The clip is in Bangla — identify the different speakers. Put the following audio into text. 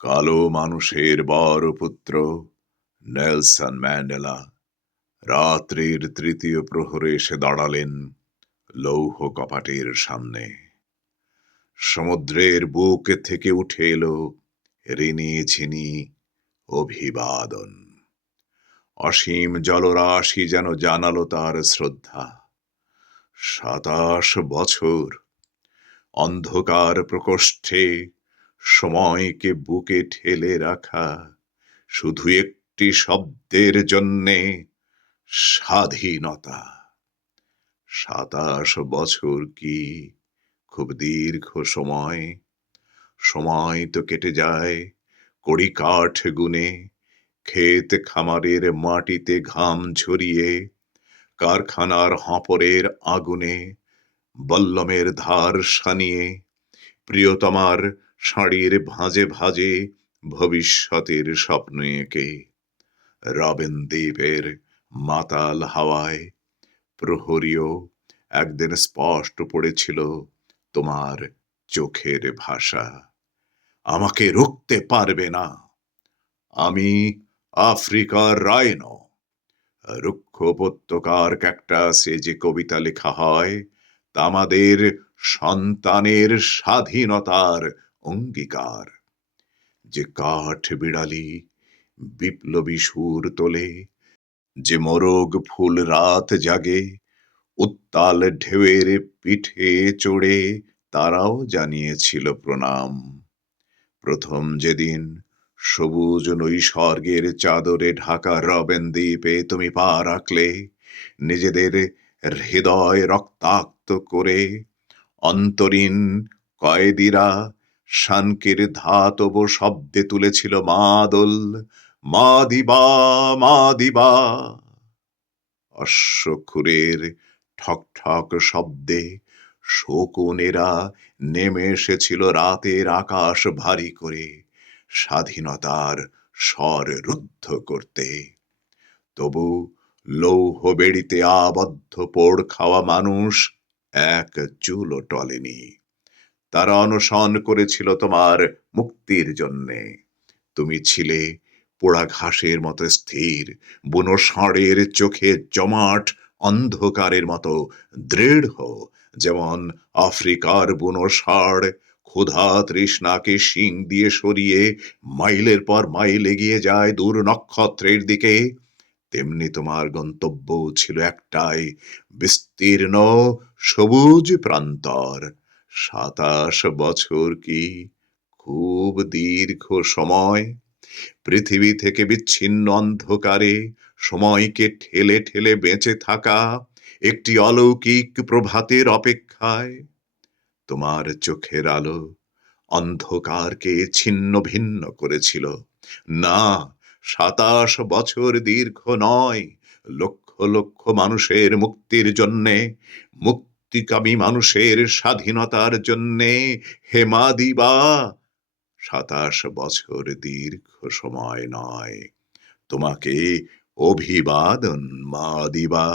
Speaker 1: কালো মানুষের বড় পুত্র নেলসন ম্যান্ডেলা। রাত্রির তৃতীয় প্রহরে এসে দাঁড়ালেন লৌহ কপাটের সামনে। সমুদ্রের বুক থেকে উঠে এলো ঋণী ঝিনি অভিবাদন। অসীম জলরাশি যেন জানালো তার শ্রদ্ধা। সাতাশ বছর অন্ধকার প্রকোষ্ঠে সময়কে বুকে ঠেলে রাখা, শুধু একটি শব্দের জন্যে স্বাধীনতা। সাতাশ বছর কি? খুব দীর্ঘ সময়। সময় তো কেটে যায় কড়ি কাঠ গুনে, ক্ষেত খামারের মাটিতে ঘাম ঝরিয়ে, কারখানার হাঁপড়ের আগুনে, বল্লমের ধার সানিয়ে, প্রিয়তমার শাড়ির ভাঁজে ভাঁজে ভবিষ্যতের স্বপ্ন এঁকে। রবেন দ্বীপের মাতাল হাওয়ায় প্রহরীয় একদিন স্পষ্ট পড়েছিল তোমার চোখের ভাষা। আমাকে রুখতে পারবে না। আমি আফ্রিকার রায়ন। রুক্ষ উপত্যকার ক্যাকটাসে যে কবিতা লেখা হয়, তা আমাদের সন্তানের স্বাধীনতার অঙ্গীকার। যে কাঠ বিড়ালি বিপ্লবী সুর তোলে, যে মোরগ ফুল রাত জাগে, উত্তাল ঢেউয়ের পিঠে চড়ে, তারাও জানিয়েছিল প্রণাম। প্রথম যেদিন সবুজ নৈসর্গের চাদরে ঢাকা রবেন দ্বীপে তুমি পা রাখলে, নিজেদের হৃদয় রক্তাক্ত করে, অন্তরীণ কয়েদিরা শানকের ধাতব শব্দে তুলেছিল মাদল, মা দিবা মা দিবা। অশ্বক্ষুরের ঠক ঠক শব্দে শকুনেরা নেমে এসেছিল রাতের আকাশ ভারী করে স্বাধীনতার স্বর রুদ্ধ করতে। তবু লৌহ বেড়িতে আবদ্ধ পোড় খাওয়া মানুষ এক চুলও টলেনি। তারা অনশন করেছিল তোমার মুক্তির জন্যে। তুমি ছিলে পোড়া ঘাসের মতো স্থির বুনো ষাঁড়ের চোখে জমাট, অন্ধকারের মতো দৃঢ়। যেমন আফ্রিকার বুনো ষাঁড় ক্ষুধা তৃষ্ণাকে শিং দিয়ে সরিয়ে মাইলের পর মাইল এগিয়ে যায় দূর নক্ষত্রের দিকে, তেমনি তোমার গন্তব্য ছিল একটাই, বিস্তীর্ণ সবুজ প্রান্তর। সাতাশ বছর কি খুব দীর্ঘ সময়? পৃথিবী থেকে বিচ্ছিন্ন অন্ধকারে সময়কে ঠেলে ঠেলে বেঁচে থাকা একটি অলৌকিক প্রভাতের অপেক্ষায়। তোমার চোখের আলো অন্ধকারকে ছিন্ন ভিন্ন করেছিল। না, সাতাশ বছর দীর্ঘ নয়, লক্ষ লক্ষ মানুষের মুক্তির জন্যে মুক্তিকামী মানুষের স্বাধীনতার জন্যে হেমা দিবা। সাতাশ বছর দীর্ঘ সময় নয়, তোমাকে অভিবাদন মা দিবা।